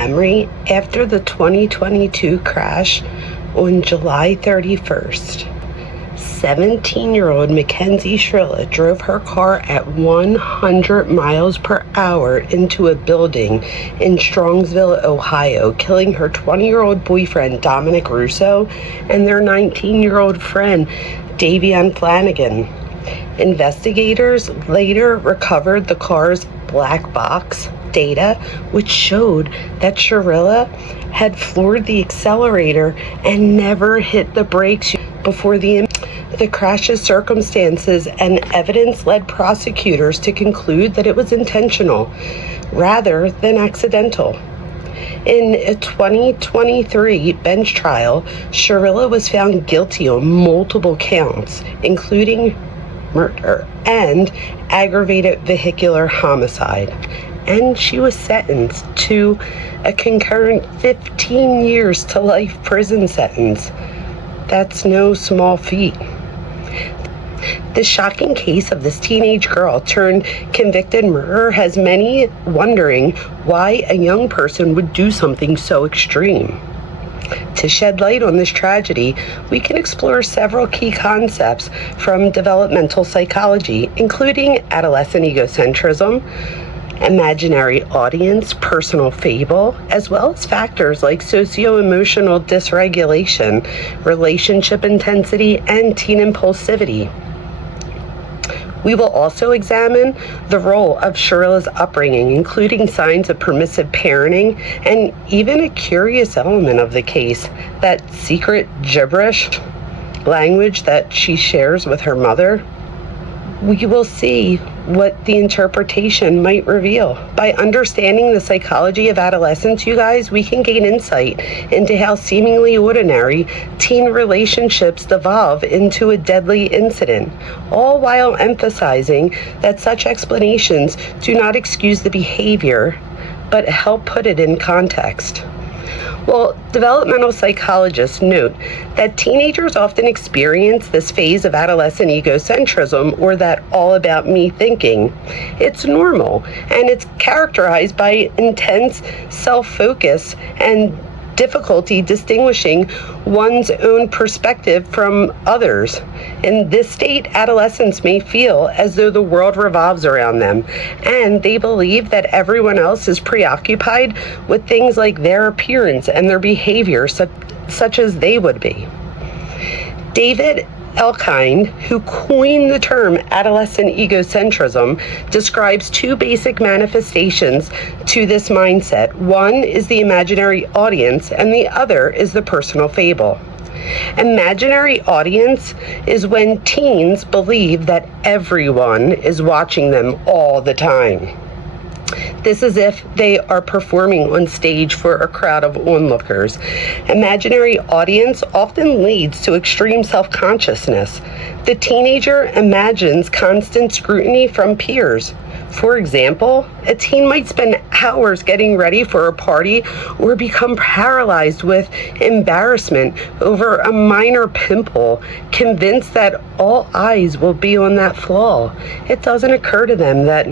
memory after the 2022 crash on July 31st. 17-year-old Mackenzie Shirilla drove her car at 100 miles per hour into a building in Strongsville, Ohio, killing her 20-year-old boyfriend Dominic Russo and their 19-year-old friend Davion Flanagan. Investigators later recovered the car's black box data, which showed that Shirilla had floored the accelerator and never hit the brakes before the crash's circumstances and evidence led prosecutors to conclude that it was intentional rather than accidental. In a 2023 bench trial, Shirilla was found guilty on multiple counts, including murder and aggravated vehicular homicide, and she was sentenced to a concurrent 15 years to life prison sentence. That's no small feat. The shocking case of this teenage girl turned convicted murderer has many wondering why a young person would do something so extreme. To shed light on this tragedy, we can explore several key concepts from developmental psychology, including adolescent egocentrism, imaginary audience, personal fable, as well as factors like socio-emotional dysregulation, relationship intensity, and teen impulsivity. We will also examine the role of Shirilla's upbringing, including signs of permissive parenting, and even a curious element of the case, that secret gibberish language that she shares with her mother. We will see what the interpretation might reveal. By understanding the psychology of adolescence, you guys, we can gain insight into how seemingly ordinary teen relationships devolve into a deadly incident, all while emphasizing that such explanations do not excuse the behavior, but help put it in context. Well, developmental psychologists note that teenagers often experience this phase of adolescent egocentrism, or that all about me thinking. It's normal, and it's characterized by intense self-focus and difficulty distinguishing one's own perspective from others. In this state, adolescents may feel as though the world revolves around them, and they believe that everyone else is preoccupied with things like their appearance and their behavior, such as they would be. David Elkind, who coined the term adolescent egocentrism, describes two basic manifestations to this mindset. One is the imaginary audience, and the other is the personal fable. Imaginary audience is when teens believe that everyone is watching them all the time. This is if they are performing on stage for a crowd of onlookers. Imaginary audience often leads to extreme self-consciousness. The teenager imagines constant scrutiny from peers. For example, a teen might spend hours getting ready for a party or become paralyzed with embarrassment over a minor pimple, convinced that all eyes will be on that flaw. It doesn't occur to them that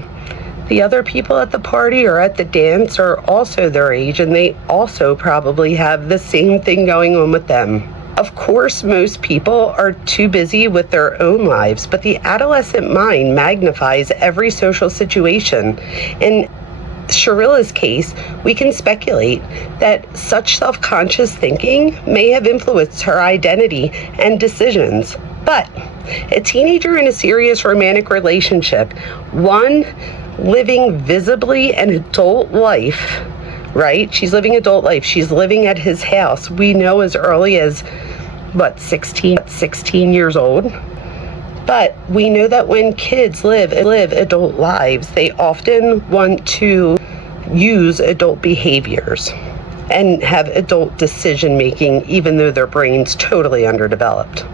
the other people at the party or at the dance are also their age, and they also probably have the same thing going on with them. Of course, most people are too busy with their own lives, but the adolescent mind magnifies every social situation. In Shirilla's case, we can speculate that such self-conscious thinking may have influenced her identity and decisions. But a teenager in a serious romantic relationship, one living visibly an adult life, right? She's living adult life. She's living at his house. We know as early as, 16 years old. But we know that when kids live adult lives, they often want to use adult behaviors and have adult decision making, even though their brain's totally underdeveloped.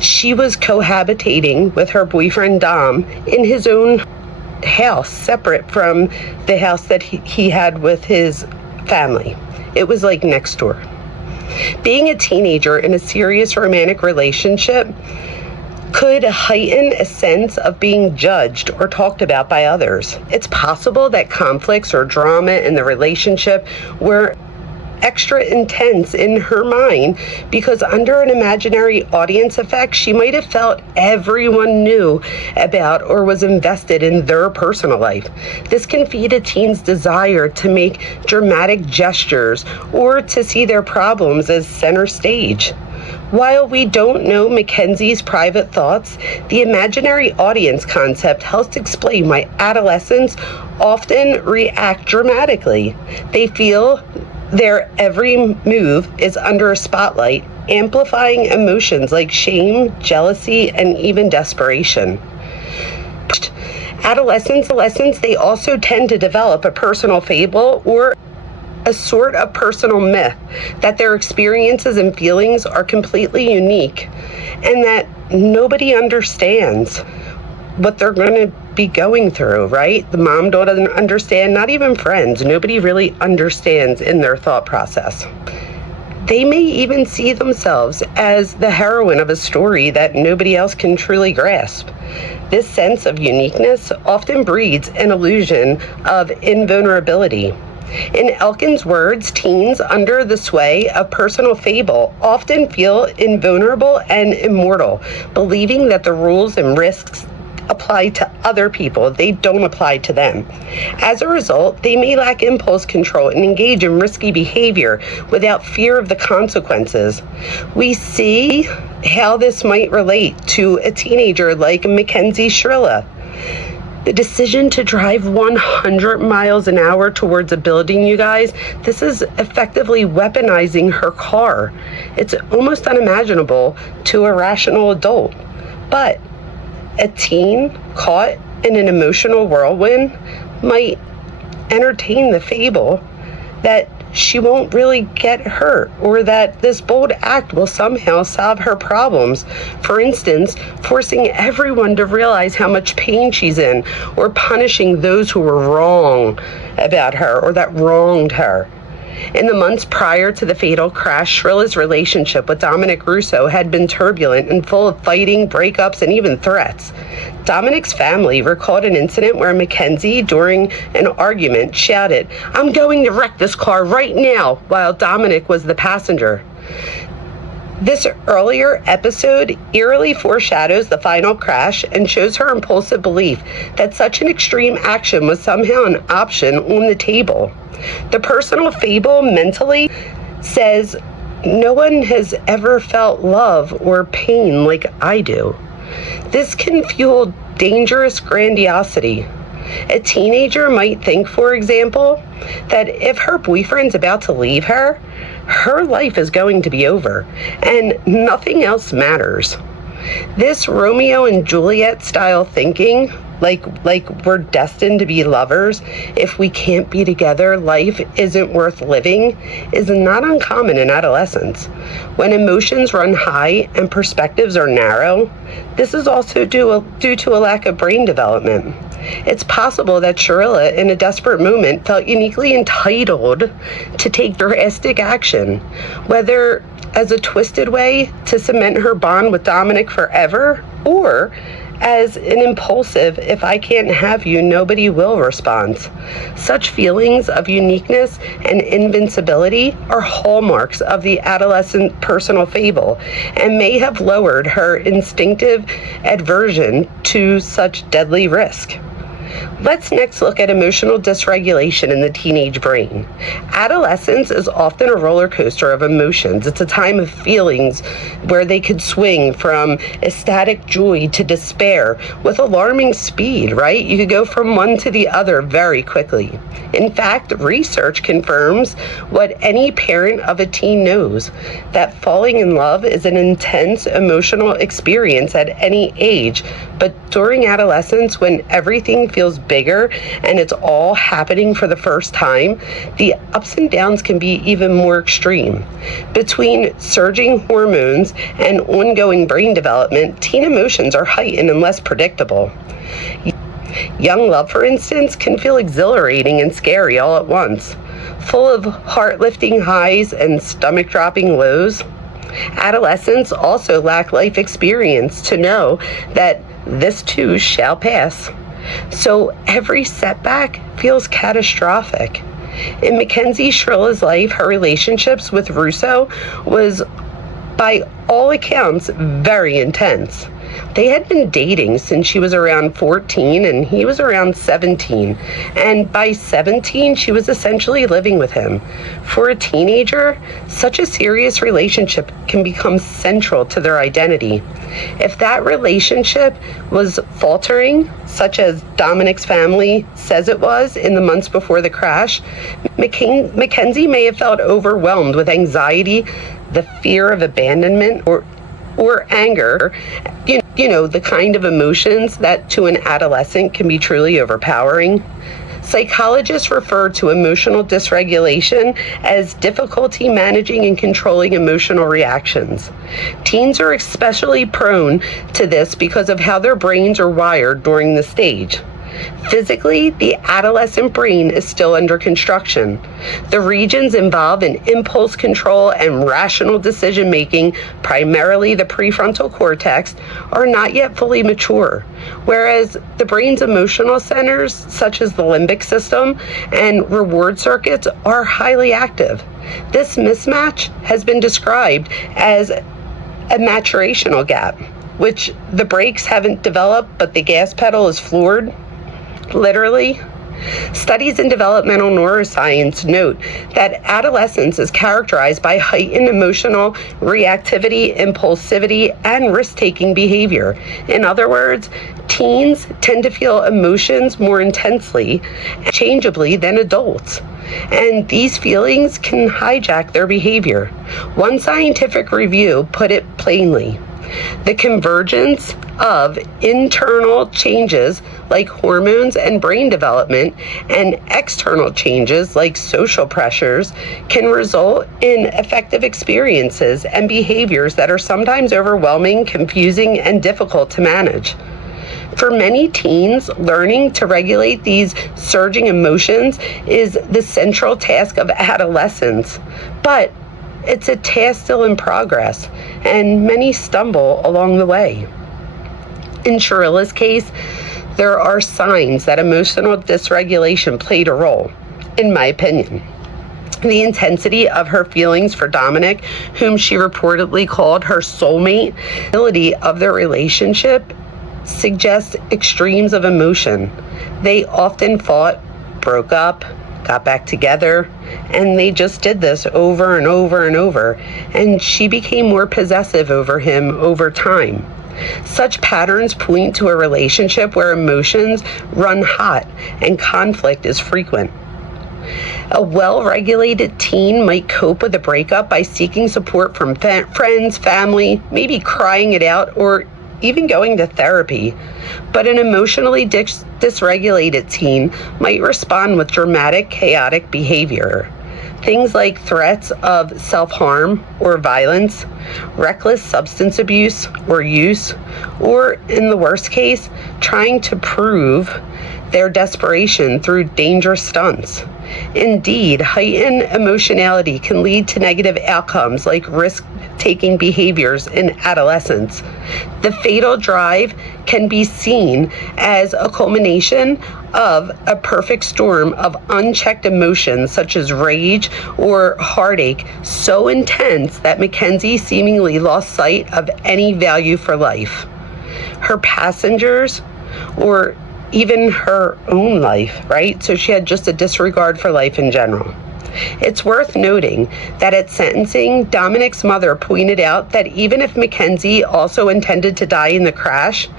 She was cohabitating with her boyfriend Dom in his own house, separate from the house that he had with his family. It was like next door. Being a teenager in a serious romantic relationship could heighten a sense of being judged or talked about by others. It's possible that conflicts or drama in the relationship were extra intense in her mind because under an imaginary audience effect, she might have felt everyone knew about or was invested in their personal life. This can feed a teen's desire to make dramatic gestures or to see their problems as center stage. While we don't know Mackenzie's private thoughts, the imaginary audience concept helps explain why adolescents often react dramatically. They feel their every move is under a spotlight, amplifying emotions like shame, jealousy, and even desperation. Adolescents, they also tend to develop a personal fable or a sort of personal myth that their experiences and feelings are completely unique and that nobody understands what they're going to be going through, right? The mom doesn't understand, not even friends. Nobody really understands in their thought process. They may even see themselves as the heroine of a story that nobody else can truly grasp. This sense of uniqueness often breeds an illusion of invulnerability. In Elkin's words, teens under the sway of personal fable often feel invulnerable and immortal, believing that the rules and risks apply to other people, they don't apply to them. As a result, they may lack impulse control and engage in risky behavior without fear of the consequences. We see how this might relate to a teenager like Mackenzie Shirilla. The decision to drive 100 miles an hour towards a building, you guys, this is effectively weaponizing her car. It's almost unimaginable to a rational adult. But a teen caught in an emotional whirlwind might entertain the fable that she won't really get hurt or that this bold act will somehow solve her problems. For instance, forcing everyone to realize how much pain she's in or punishing those who were wrong about her or that wronged her. In the months prior to the fatal crash, Shrilla's relationship with Dominic Russo had been turbulent and full of fighting, breakups, and even threats. Dominic's family recalled an incident where Mackenzie, during an argument, shouted, "I'm going to wreck this car right now," while Dominic was the passenger. This earlier episode eerily foreshadows the final crash and shows her impulsive belief that such an extreme action was somehow an option on the table. The personal fable mentally says, "No one has ever felt love or pain like I do." This can fuel dangerous grandiosity. A teenager might think, for example, that if her boyfriend's about to leave her, her life is going to be over, and nothing else matters. This Romeo and Juliet style thinking, like we're destined to be lovers, if we can't be together, life isn't worth living, is not uncommon in adolescence. When emotions run high and perspectives are narrow, this is also due to a lack of brain development. It's possible that Shirilla, in a desperate moment, felt uniquely entitled to take drastic action, whether as a twisted way to cement her bond with Dominic forever, or as an impulsive, "if I can't have you, nobody will" response. Such feelings of uniqueness and invincibility are hallmarks of the adolescent personal fable and may have lowered her instinctive aversion to such deadly risk. Let's next look at emotional dysregulation in the teenage brain. Adolescence is often a roller coaster of emotions. It's a time of feelings where they could swing from ecstatic joy to despair with alarming speed, right? You could go from one to the other very quickly. In fact, research confirms what any parent of a teen knows, that falling in love is an intense emotional experience at any age, but during adolescence, when everything feels bigger and it's all happening for the first time, the ups and downs can be even more extreme. Between surging hormones and ongoing brain development, teen emotions are heightened and less predictable. Young love, for instance, can feel exhilarating and scary all at once, full of heart-lifting highs and stomach-dropping lows. Adolescents also lack life experience to know that this too shall pass. So every setback feels catastrophic. In Mackenzie Shirilla's life, her relationships with Russo was, by all accounts, very intense. They had been dating since she was around 14 and he was around 17. And by 17, she was essentially living with him. For a teenager, such a serious relationship can become central to their identity. If that relationship was faltering, such as Dominic's family says it was in the months before the crash, Mackenzie may have felt overwhelmed with anxiety, the fear of abandonment, or anger, the kind of emotions that to an adolescent can be truly overpowering. Psychologists refer to emotional dysregulation as difficulty managing and controlling emotional reactions. Teens are especially prone to this because of how their brains are wired during the stage. Physically, the adolescent brain is still under construction. The regions involved in impulse control and rational decision-making, primarily the prefrontal cortex, are not yet fully mature, whereas the brain's emotional centers, such as the limbic system and reward circuits, are highly active. This mismatch has been described as a maturational gap, which the brakes haven't developed, but the gas pedal is floored. Literally. Studies in developmental neuroscience note that adolescence is characterized by heightened emotional reactivity, impulsivity, and risk-taking behavior. In other words, teens tend to feel emotions more intensely and changeably than adults. And these feelings can hijack their behavior. One scientific review put it plainly: the convergence of internal changes like hormones and brain development and external changes like social pressures can result in affective experiences and behaviors that are sometimes overwhelming, confusing, and difficult to manage. For many teens, learning to regulate these surging emotions is the central task of adolescence. But it's a task still in progress, and many stumble along the way. In Shirilla's case, there are signs that emotional dysregulation played a role, in my opinion. The intensity of her feelings for Dominic, whom she reportedly called her soulmate, the ability of their relationship suggests extremes of emotion. They often fought, broke up, got back together, and they just did this over and over and over, and she became more possessive over him over time. Such patterns point to a relationship where emotions run hot and conflict is frequent. A well-regulated teen might cope with a breakup by seeking support from friends, family, maybe crying it out, or even going to therapy. But an emotionally dysregulated teen might respond with dramatic, chaotic behavior. Things like threats of self-harm or violence, reckless substance abuse or use, or in the worst case, trying to prove their desperation through dangerous stunts. Indeed, heightened emotionality can lead to negative outcomes like risk-taking behaviors in adolescence. The fatal drive can be seen as a culmination of a perfect storm of unchecked emotions such as rage or heartache so intense that Mackenzie seemingly lost sight of any value for life. Her passengers, or even her own life, right? So she had just a disregard for life in general. It's worth noting that at sentencing, Dominic's mother pointed out that even if Mackenzie also intended to die in the crash,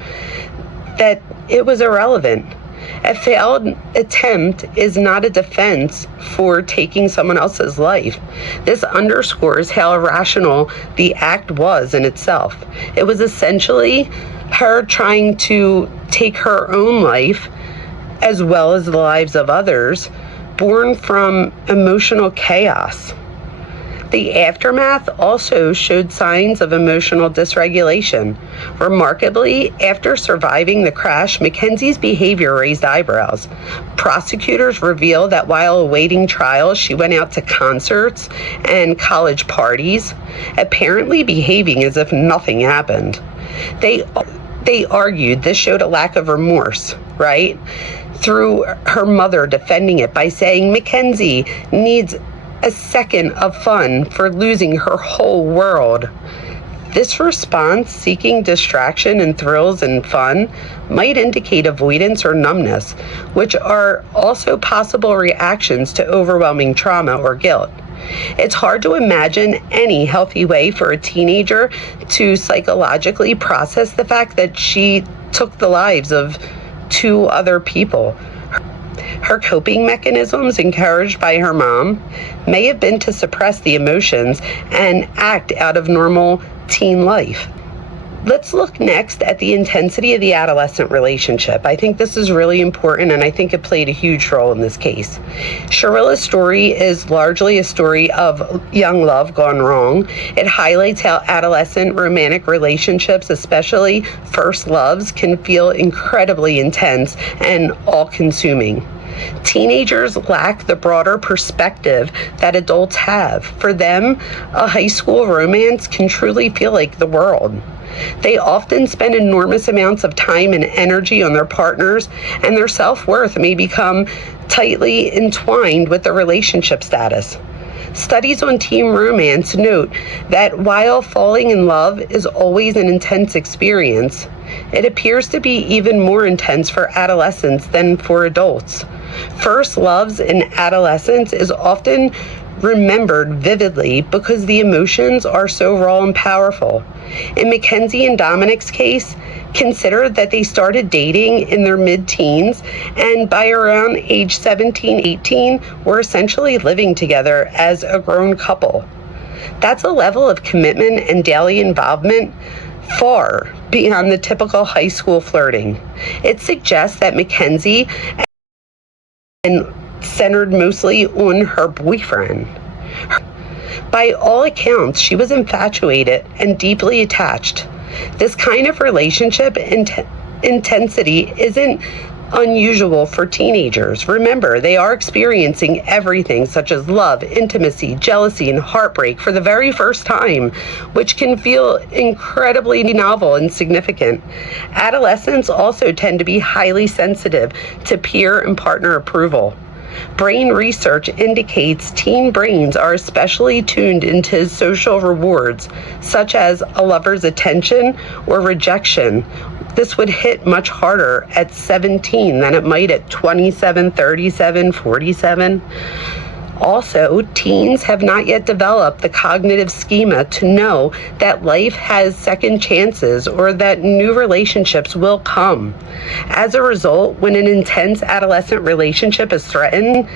that it was irrelevant. A failed attempt is not a defense for taking someone else's life. This underscores how irrational the act was in itself. It was essentially her trying to take her own life, as well as the lives of others, born from emotional chaos. The aftermath also showed signs of emotional dysregulation. Remarkably, after surviving the crash, Mackenzie's behavior raised eyebrows. Prosecutors revealed that while awaiting trial, she went out to concerts and college parties, apparently behaving as if nothing happened. They argued this showed a lack of remorse, right? Through her mother defending it by saying Mackenzie needs a second of fun for losing her whole world. This response, seeking distraction and thrills and fun, might indicate avoidance or numbness, which are also possible reactions to overwhelming trauma or guilt. It's hard to imagine any healthy way for a teenager to psychologically process the fact that she took the lives of 2 other people. Her coping mechanisms, encouraged by her mom, may have been to suppress the emotions and act out of normal teen life. Let's look next at the intensity of the adolescent relationship. I think this is really important, and I think it played a huge role in this case. Shirilla's story is largely a story of young love gone wrong. It highlights how adolescent romantic relationships, especially first loves, can feel incredibly intense and all-consuming. Teenagers lack the broader perspective that adults have. For them, a high school romance can truly feel like the world. They often spend enormous amounts of time and energy on their partners, and their self-worth may become tightly entwined with the relationship status. Studies on teen romance note that while falling in love is always an intense experience, it appears to be even more intense for adolescents than for adults. First loves in adolescence is often remembered vividly because the emotions are so raw and powerful. In Mackenzie and Dominic's case, consider that they started dating in their mid-teens, and by around age 17, 18, were essentially living together as a grown couple. That's a level of commitment and daily involvement far beyond the typical high school flirting. It suggests that Mackenzie and centered mostly on her boyfriend. By all accounts, she was infatuated and deeply attached. This kind of relationship intensity isn't unusual for teenagers. Remember, they are experiencing everything such as love, intimacy, jealousy, and heartbreak for the very first time, which can feel incredibly novel and significant. Adolescents also tend to be highly sensitive to peer and partner approval. Brain research indicates teen brains are especially tuned into social rewards, such as a lover's attention or rejection. This would hit much harder at 17 than it might at 27, 37, 47. Also, teens have not yet developed the cognitive schema to know that life has second chances or that new relationships will come. As a result, when an intense adolescent relationship is threatened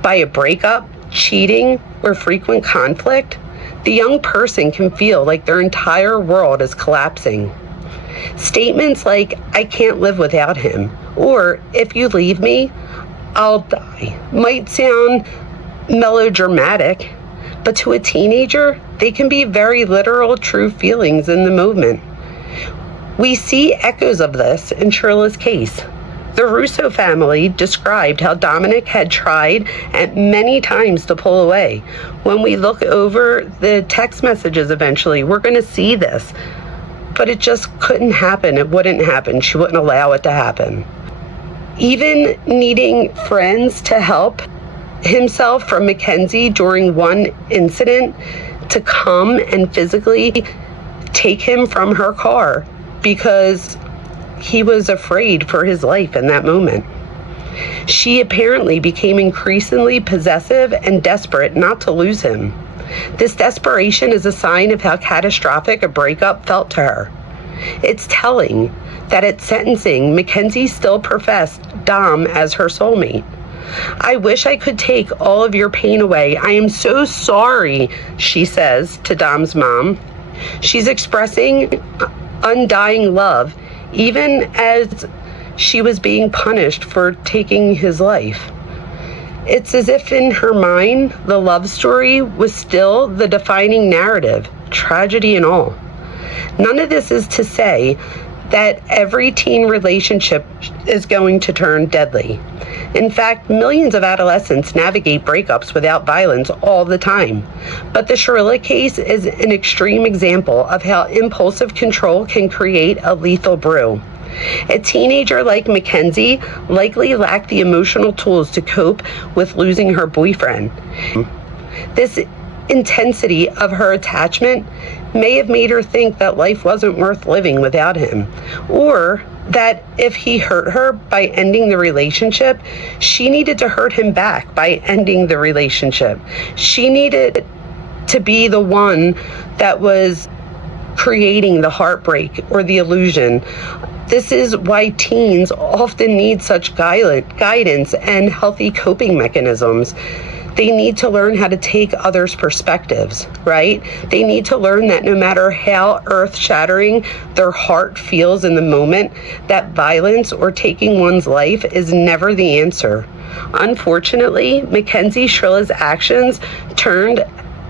by a breakup, cheating, or frequent conflict, the young person can feel like their entire world is collapsing. Statements like, "I can't live without him," or "if you leave me, I'll die," might sound melodramatic, but to a teenager, they can be very literal, true feelings in the moment. We see echoes of this in Shirilla's case. The Russo family described how Dominic had tried at many times to pull away. When we look over the text messages eventually, we're going to see this. But it just couldn't happen. It wouldn't happen. She wouldn't allow it to happen. Even needing friends to help himself from Mackenzie during one incident to come and physically take him from her car because he was afraid for his life in that moment. She apparently became increasingly possessive and desperate not to lose him. This desperation is a sign of how catastrophic a breakup felt to her. It's telling that at sentencing, Mackenzie still professed Dom as her soulmate. "I wish I could take all of your pain away. I am so sorry," she says to Dom's mom. She's expressing undying love, even as she was being punished for taking his life. It's as if in her mind, the love story was still the defining narrative, tragedy and all. None of this is to say that every teen relationship is going to turn deadly. In fact, millions of adolescents navigate breakups without violence all the time. But the Shirilla case is an extreme example of how impulsive control can create a lethal brew. A teenager like Mackenzie likely lacked the emotional tools to cope with losing her boyfriend. This intensity of her attachment may have made her think that life wasn't worth living without him, or that if he hurt her by ending the relationship, she needed to hurt him back by ending the relationship. She needed to be the one that was creating the heartbreak or the illusion. This is why teens often need such guidance and healthy coping mechanisms. They need to learn how to take others' perspectives, right? They need to learn that no matter how earth-shattering their heart feels in the moment, that violence or taking one's life is never the answer. Unfortunately, Mackenzie Shirilla's actions turned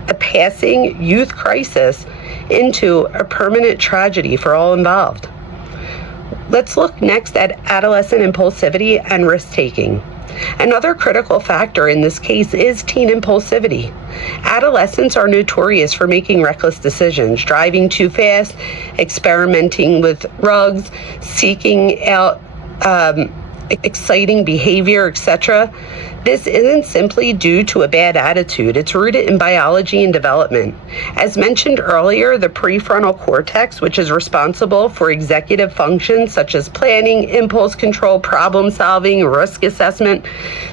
a passing youth crisis into a permanent tragedy for all involved. Let's look next at adolescent impulsivity and risk-taking. Another critical factor in this case is teen impulsivity. Adolescents are notorious for making reckless decisions, driving too fast, experimenting with drugs, seeking out exciting behavior, etc. This isn't simply due to a bad attitude. It's rooted in biology and development. As mentioned earlier, the prefrontal cortex, which is responsible for executive functions such as planning, impulse control, problem solving, risk assessment,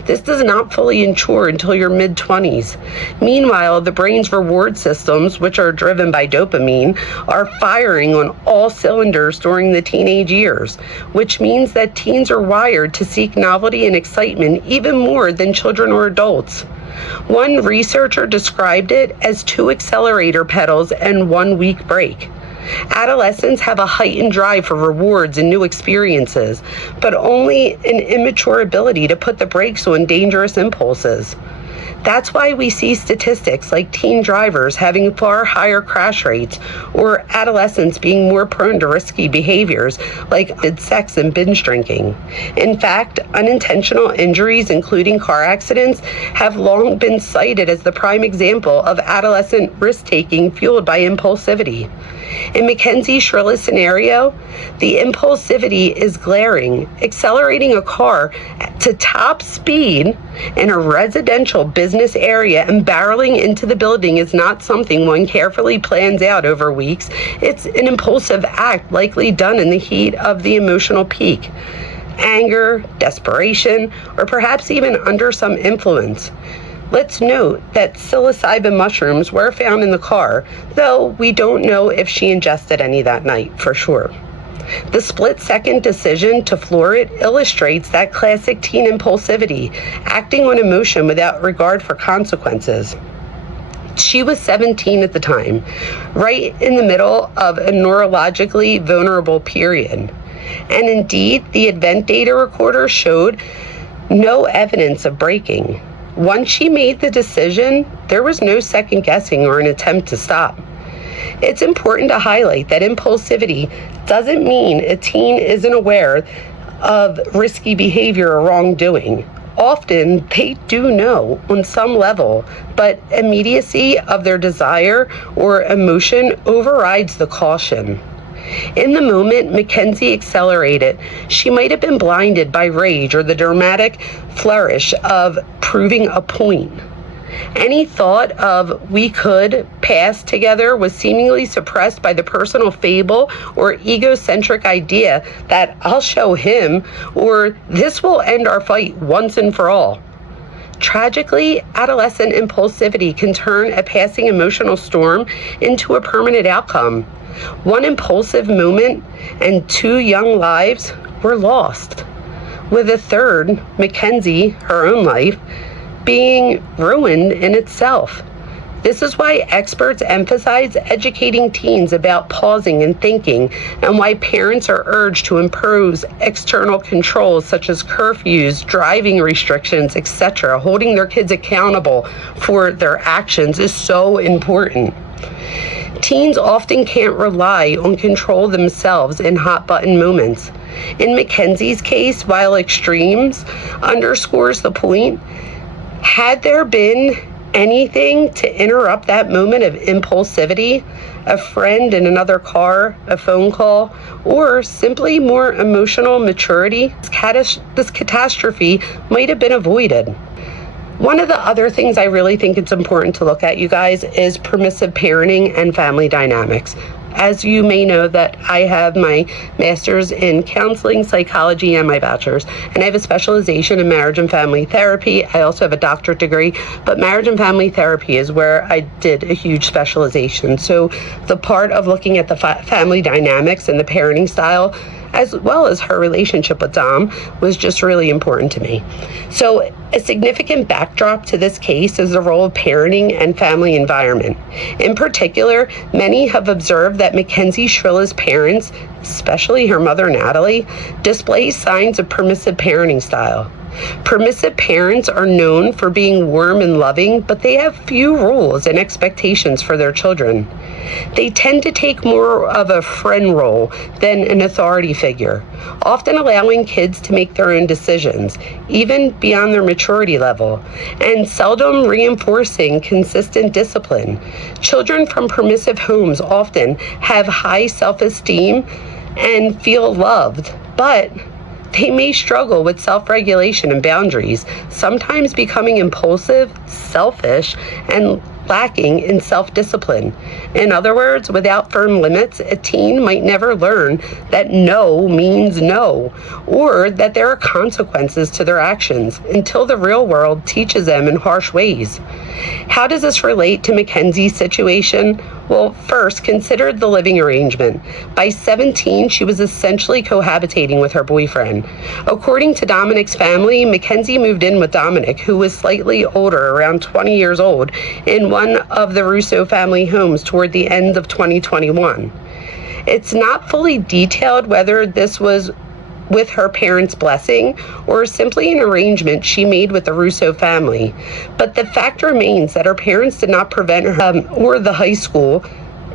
this does not fully mature until your mid-20s. Meanwhile, the brain's reward systems, which are driven by dopamine, are firing on all cylinders during the teenage years, which means that teens are wired to seek novelty and excitement even more than children or adults. One researcher described it as 2 accelerator pedals and 1 weak brake. Adolescents have a heightened drive for rewards and new experiences, but only an immature ability to put the brakes on dangerous impulses. That's why we see statistics like teen drivers having far higher crash rates, or adolescents being more prone to risky behaviors like sex and binge drinking. In fact, unintentional injuries, including car accidents, have long been cited as the prime example of adolescent risk-taking fueled by impulsivity. In Mackenzie Shirilla's scenario, the impulsivity is glaring. Accelerating a car to top speed in a residential business area and barreling into the building is not something one carefully plans out over weeks. It's an impulsive act likely done in the heat of the emotional peak. Anger, desperation, or perhaps even under some influence. Let's note that psilocybin mushrooms were found in the car, though we don't know if she ingested any that night for sure. The split-second decision to floor it illustrates that classic teen impulsivity, acting on emotion without regard for consequences. She was 17 at the time, right in the middle of a neurologically vulnerable period. And indeed, the event data recorder showed no evidence of braking. Once she made the decision, there was no second guessing or an attempt to stop. It's important to highlight that impulsivity doesn't mean a teen isn't aware of risky behavior or wrongdoing. Often they do know on some level, but immediacy of their desire or emotion overrides the caution. In the moment Mackenzie accelerated, she might have been blinded by rage or the dramatic flourish of proving a point. Any thought of we could pass together was seemingly suppressed by the personal fable or egocentric idea that I'll show him or this will end our fight once and for all. Tragically, adolescent impulsivity can turn a passing emotional storm into a permanent outcome. One impulsive moment and 2 young lives were lost, with a third, Mackenzie, her own life, being ruined in itself. This is why experts emphasize educating teens about pausing and thinking, and why parents are urged to impose external controls such as curfews, driving restrictions, etc. Holding their kids accountable for their actions is so important. Teens often can't rely on control themselves in hot-button moments. In Mackenzie's case, while extremes underscores the point, had there been anything to interrupt that moment of impulsivity, a friend in another car, a phone call, or simply more emotional maturity, this catastrophe might have been avoided. One of the other things I really think it's important to look at, you guys, is permissive parenting and family dynamics. As you may know, that I have my master's in counseling, psychology, and my bachelor's, and I have a specialization in marriage and family therapy. I also have a doctorate degree, but marriage and family therapy is where I did a huge specialization. So the part of looking at the family dynamics and the parenting style, as well as her relationship with Dom, was just really important to me. So a significant backdrop to this case is the role of parenting and family environment. In particular, many have observed that Mackenzie Shirilla's parents, especially her mother Natalie, display signs of permissive parenting style. Permissive parents are known for being warm and loving, but they have few rules and expectations for their children. They tend to take more of a friend role than an authority figure, often allowing kids to make their own decisions, even beyond their maturity level, and seldom reinforcing consistent discipline. Children from permissive homes often have high self-esteem and feel loved, but they may struggle with self-regulation and boundaries, sometimes becoming impulsive, selfish, and lacking in self-discipline. In other words, without firm limits, a teen might never learn that no means no, or that there are consequences to their actions until the real world teaches them in harsh ways. How does this relate to Mackenzie's situation? Well, first, consider the living arrangement. By 17, she was essentially cohabitating with her boyfriend. According to Dominic's family, Mackenzie moved in with Dominic, who was slightly older, around 20 years old, in one of the Russo family homes toward the end of 2021. It's not fully detailed whether this was with her parents' blessing or simply an arrangement she made with the Russo family. But the fact remains that her parents did not prevent her or the high school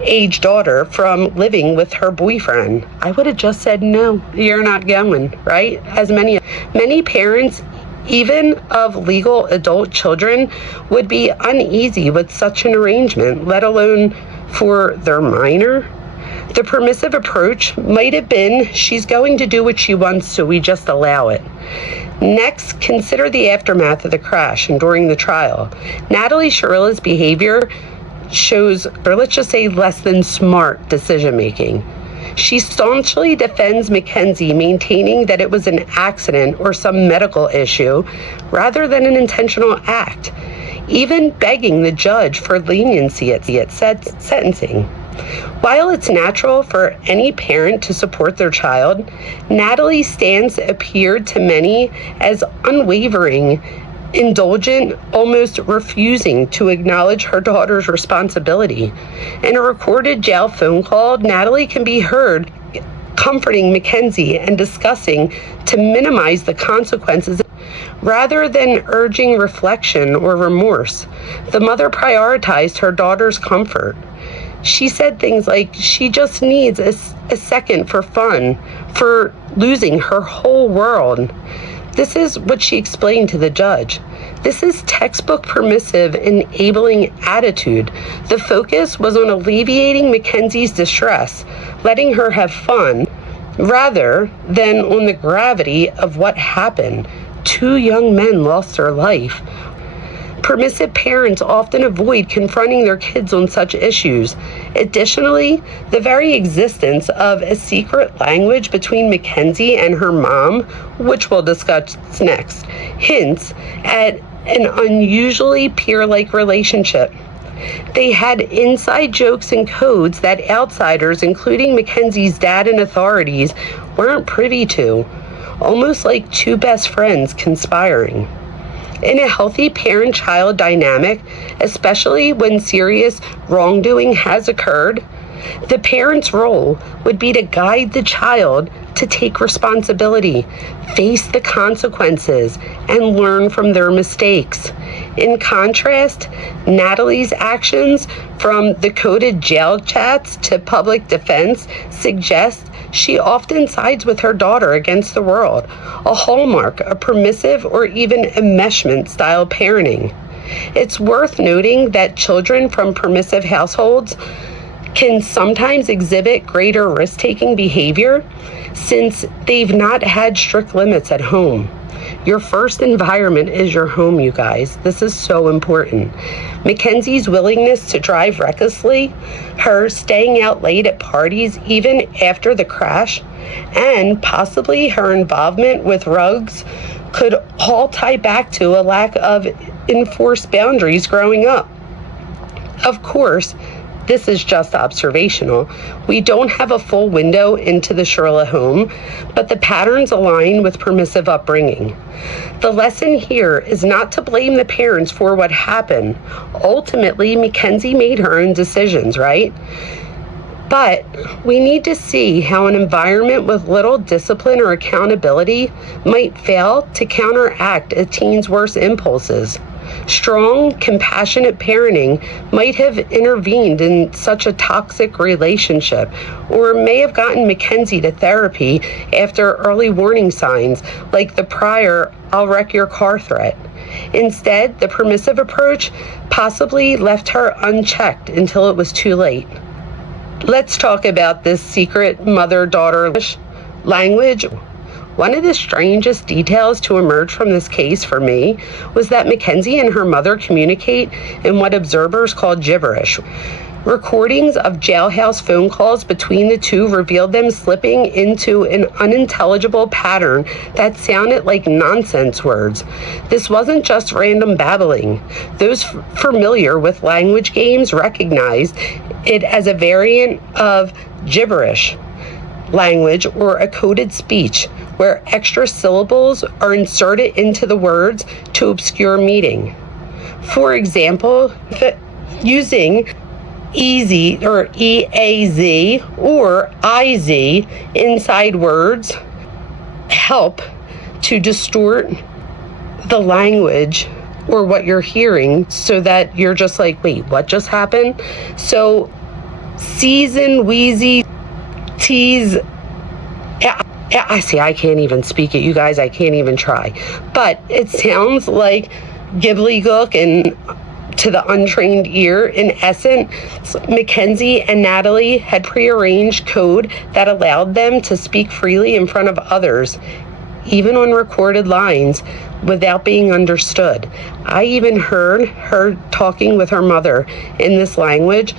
age daughter from living with her boyfriend. I would have just said, no, you're not going, right? As many parents, even of legal adult children, would be uneasy with such an arrangement, let alone for their minor. The permissive approach might have been, she's going to do what she wants, so we just allow it. Next, consider the aftermath of the crash and during the trial. Natalie Shirilla's behavior shows, or let's just say, less than smart decision-making. She staunchly defends Mackenzie, maintaining that it was an accident or some medical issue rather than an intentional act, even begging the judge for leniency at sentencing. While it's natural for any parent to support their child, Natalie's stance appeared to many as unwavering, indulgent, almost refusing to acknowledge her daughter's responsibility. In a recorded jail phone call, Natalie can be heard comforting Mackenzie and discussing to minimize the consequences rather than urging reflection or remorse. The mother prioritized her daughter's comfort. She said things like she just needs a second for fun, for losing her whole world. This is what she explained to the judge. This is textbook permissive, enabling attitude. The focus was on alleviating Mackenzie's distress, letting her have fun, rather than on the gravity of what happened. 2 young men lost their life. Permissive parents often avoid confronting their kids on such issues. Additionally, the very existence of a secret language between Mackenzie and her mom, which we'll discuss next, hints at an unusually peer-like relationship. They had inside jokes and codes that outsiders, including Mackenzie's dad and authorities, weren't privy to, almost like 2 best friends conspiring. In a healthy parent-child dynamic, especially when serious wrongdoing has occurred, the parent's role would be to guide the child to take responsibility, face the consequences, and learn from their mistakes. In contrast, Natalie's actions, from the coded jail chats to public defense, suggest she often sides with her daughter against the world, a hallmark of permissive or even enmeshment-style parenting. It's worth noting that children from permissive households can sometimes exhibit greater risk-taking behavior since they've not had strict limits at home. Your first environment is your home, you guys. This is so important. Mackenzie's willingness to drive recklessly, her staying out late at parties even after the crash, and possibly her involvement with Ruggs could all tie back to a lack of enforced boundaries growing up. Of course, this is just observational. We don't have a full window into the Shirilla home, but the patterns align with permissive upbringing. The lesson here is not to blame the parents for what happened. Ultimately, Mackenzie made her own decisions, right? But we need to see how an environment with little discipline or accountability might fail to counteract a teen's worst impulses. Strong, compassionate parenting might have intervened in such a toxic relationship, or may have gotten Mackenzie to therapy after early warning signs like the prior "I'll wreck your car" threat. Instead, the permissive approach possibly left her unchecked until it was too late. Let's talk about this secret mother-daughter language. One of the strangest details to emerge from this case for me was that Mackenzie and her mother communicate in what observers call gibberish. Recordings of jailhouse phone calls between the two revealed them slipping into an unintelligible pattern that sounded like nonsense words. This wasn't just random babbling. Those familiar with language games recognized it as a variant of gibberish language, or a coded speech where extra syllables are inserted into the words to obscure meaning. For example, using EZ or EAZ or IZ inside words help to distort the language or what you're hearing so that you're just like, wait, what just happened? So season, wheezy, tease, I see, I can't even speak it, you guys, I can't even try. But it sounds like gibbly-gook and to the untrained ear. In essence, Mackenzie and Natalie had prearranged code that allowed them to speak freely in front of others, even on recorded lines, without being understood. I even heard her talking with her mother in this language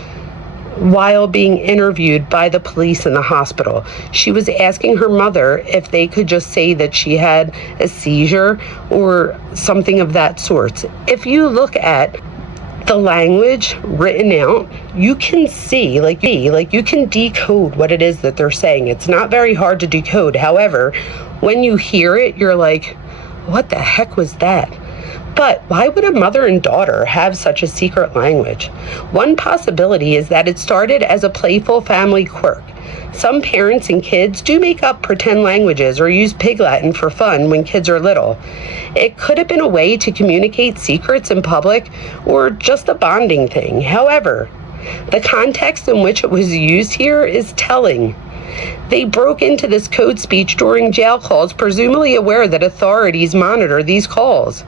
while being interviewed by the police in the hospital. She was asking her mother if they could just say that she had a seizure or something of that sort. If you look at the language written out, you can see, like you can decode what it is that they're saying. It's not very hard to decode. However, when you hear it, you're like, what the heck was that? But why would a mother and daughter have such a secret language? One possibility is that it started as a playful family quirk. Some parents and kids do make up pretend languages or use Pig Latin for fun when kids are little. It could have been a way to communicate secrets in public or just a bonding thing. However, the context in which it was used here is telling. They broke into this code speech during jail calls, presumably aware that authorities monitor these calls.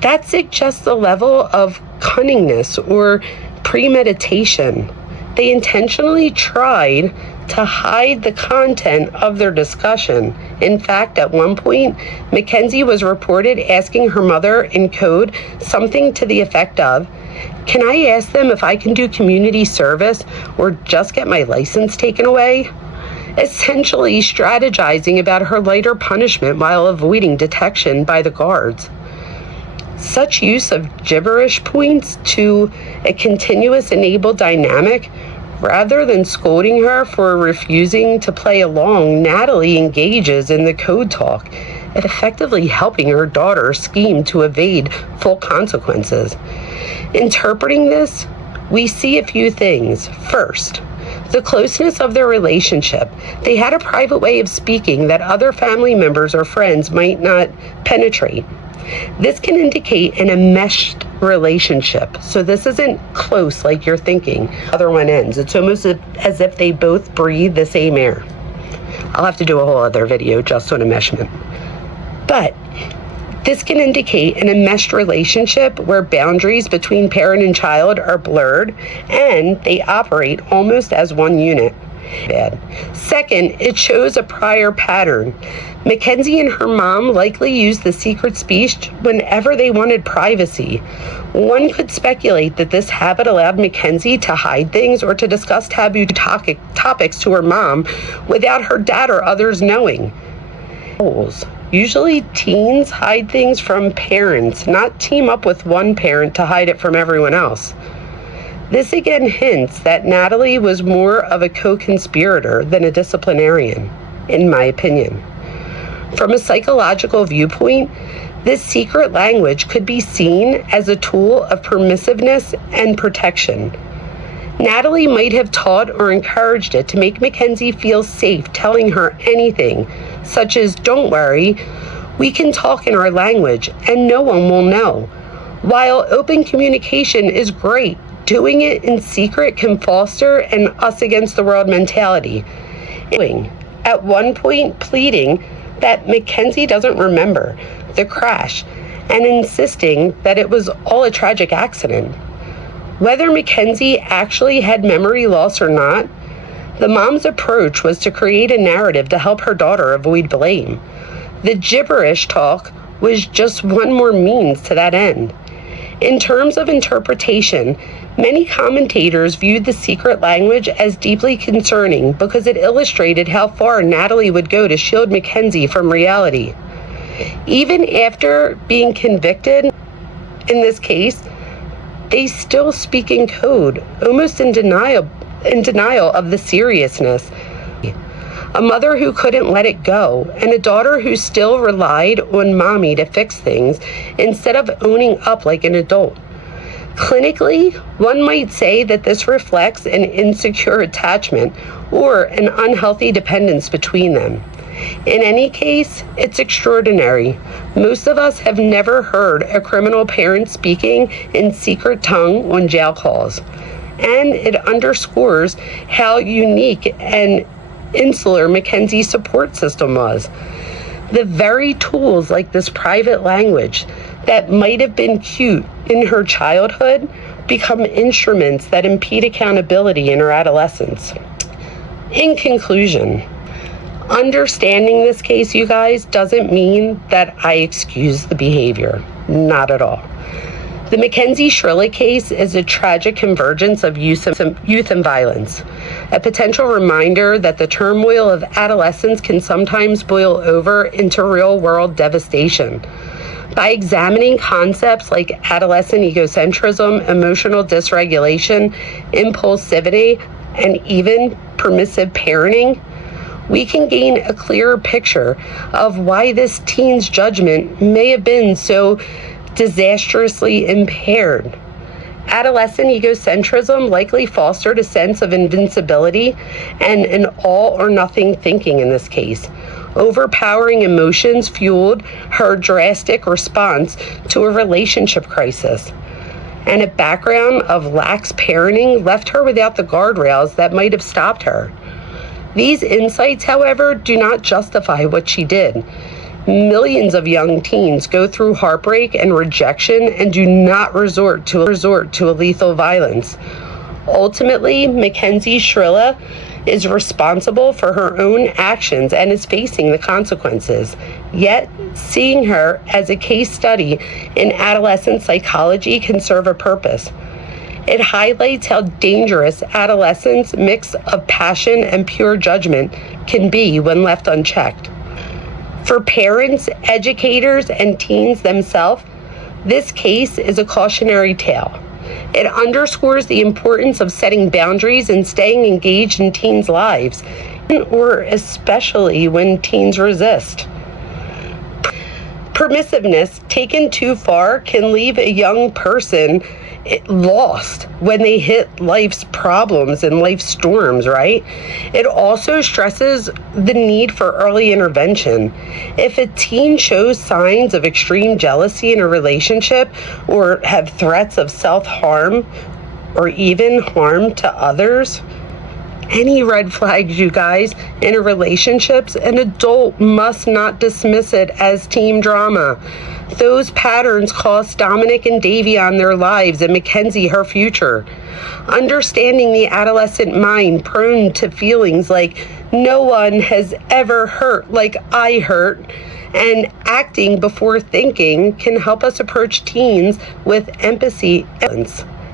That suggests a level of cunningness or premeditation. They intentionally tried to hide the content of their discussion. In fact, at one point, Mackenzie was reported asking her mother in code something to the effect of, "Can I ask them if I can do community service or just get my license taken away?" Essentially strategizing about her lighter punishment while avoiding detection by the guards. Such use of gibberish points to a continuous enabled dynamic. Rather than scolding her for refusing to play along, Natalie engages in the code talk, effectively helping her daughter scheme to evade full consequences. Interpreting this, we see a few things. First, the closeness of their relationship. They had a private way of speaking that other family members or friends might not penetrate. This can indicate an enmeshed relationship. So this isn't close like you're thinking. The other one ends. It's almost as if they both breathe the same air. I'll have to do a whole other video just on enmeshment. But this can indicate an enmeshed relationship where boundaries between parent and child are blurred and they operate almost as one unit. Bad. Second, it shows a prior pattern. Mackenzie and her mom likely used the secret speech whenever they wanted privacy. One could speculate that this habit allowed Mackenzie to hide things or to discuss taboo topics to her mom without her dad or others knowing. Usually teens hide things from parents, not team up with one parent to hide it from everyone else. This again hints that Natalie was more of a co-conspirator than a disciplinarian, in my opinion. From a psychological viewpoint, this secret language could be seen as a tool of permissiveness and protection. Natalie might have taught or encouraged it to make Mackenzie feel safe telling her anything, such as, "Don't worry, we can talk in our language and no one will know." While open communication is great, doing it in secret can foster an us against the world mentality. At one point pleading that Mackenzie doesn't remember the crash and insisting that it was all a tragic accident. Whether Mackenzie actually had memory loss or not, the mom's approach was to create a narrative to help her daughter avoid blame. The gibberish talk was just one more means to that end. In terms of interpretation, many commentators viewed the secret language as deeply concerning because it illustrated how far Natalie would go to shield Mackenzie from reality. Even after being convicted in this case, they still speak in code, almost in denial of the seriousness. A mother who couldn't let it go, and a daughter who still relied on mommy to fix things instead of owning up like an adult. Clinically, one might say that this reflects an insecure attachment or an unhealthy dependence between them. In any case, it's extraordinary. Most of us have never heard a criminal parent speaking in secret tongue on jail calls, and it underscores how unique and insular Mackenzie's support system was. The very tools like this private language that might have been cute in her childhood become instruments that impede accountability in her adolescence. In conclusion, understanding this case, you guys, doesn't mean that I excuse the behavior. Not at all. The Mackenzie Shirilla case is a tragic convergence of youth and violence, a potential reminder that the turmoil of adolescence can sometimes boil over into real-world devastation. By examining concepts like adolescent egocentrism, emotional dysregulation, impulsivity, and even permissive parenting, we can gain a clearer picture of why this teen's judgment may have been so disastrously impaired. Adolescent egocentrism likely fostered a sense of invincibility and an all-or-nothing thinking in this case. Overpowering emotions fueled her drastic response to a relationship crisis. And a background of lax parenting left her without the guardrails that might have stopped her. These insights, however, do not justify what she did. Millions of young teens go through heartbreak and rejection and do not resort to a lethal violence. Ultimately, Mackenzie Shirilla is responsible for her own actions and is facing the consequences. Yet, seeing her as a case study in adolescent psychology can serve a purpose. It highlights how dangerous adolescence' mix of passion and pure judgment can be when left unchecked. For parents, educators, and teens themselves, this case is a cautionary tale. It underscores the importance of setting boundaries and staying engaged in teens' lives, or especially when teens resist. Permissiveness taken too far can leave a young person lost when they hit life's problems and life's storms, right? It also stresses the need for early intervention. If a teen shows signs of extreme jealousy in a relationship or have threats of self-harm or even harm to others, any red flags, you guys, in a relationships, an adult must not dismiss it as teen drama. Those patterns cost Dominic and Davion their lives and Mackenzie her future. Understanding the adolescent mind prone to feelings like no one has ever hurt like I hurt, and acting before thinking can help us approach teens with empathy.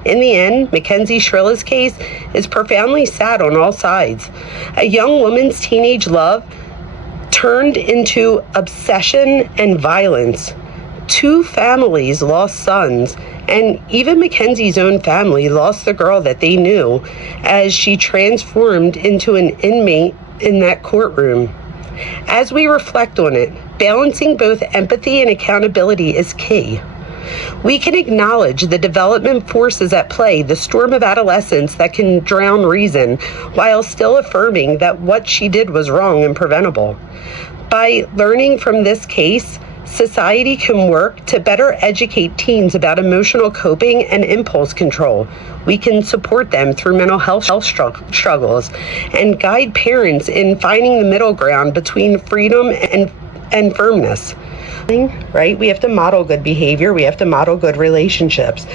In the end, Mackenzie Shirilla's case is profoundly sad on all sides. A young woman's teenage love turned into obsession and violence. 2 families lost sons, and even Mackenzie's own family lost the girl that they knew as she transformed into an inmate in that courtroom. As we reflect on it, balancing both empathy and accountability is key. We can acknowledge the development forces at play, the storm of adolescence that can drown reason, while still affirming that what she did was wrong and preventable. By learning from this case, society can work to better educate teens about emotional coping and impulse control. We can support them through mental health struggles and guide parents in finding the middle ground between freedom and firmness. Right? We have to model good behavior. We have to model good relationships.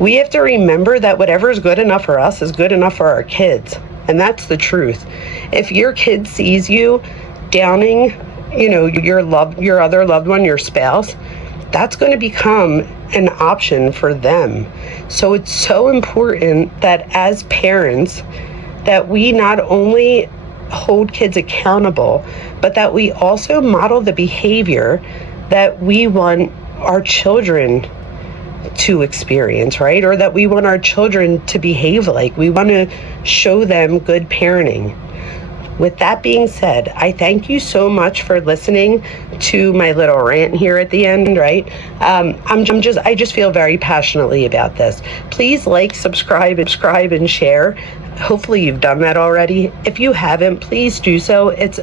We have to remember that whatever is good enough for us is good enough for our kids. And that's the truth. If your kid sees you downing, your other loved one, your spouse, that's going to become an option for them. So it's so important that as parents, that we not only hold kids accountable, but that we also model the behavior that we want our children to experience, right? Or that we want our children to behave like. We want to show them good parenting. With that being said, I thank you so much for listening to my little rant here at the end, right? I just feel very passionately about this. Please like, subscribe, and share. Hopefully you've done that already. If you haven't, please do so. It's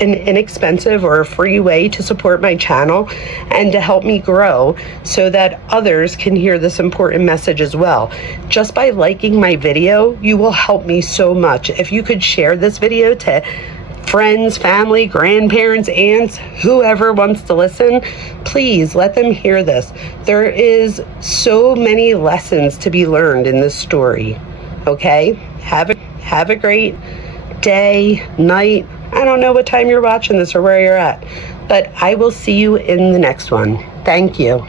an inexpensive or a free way to support my channel and to help me grow so that others can hear this important message as well. Just by liking my video, you will help me so much. If you could share this video to friends, family, grandparents, aunts, whoever wants to listen, please let them hear this. There is so many lessons to be learned in this story. Okay? Have a great day, night. I don't know what time you're watching this or where you're at, but I will see you in the next one. Thank you.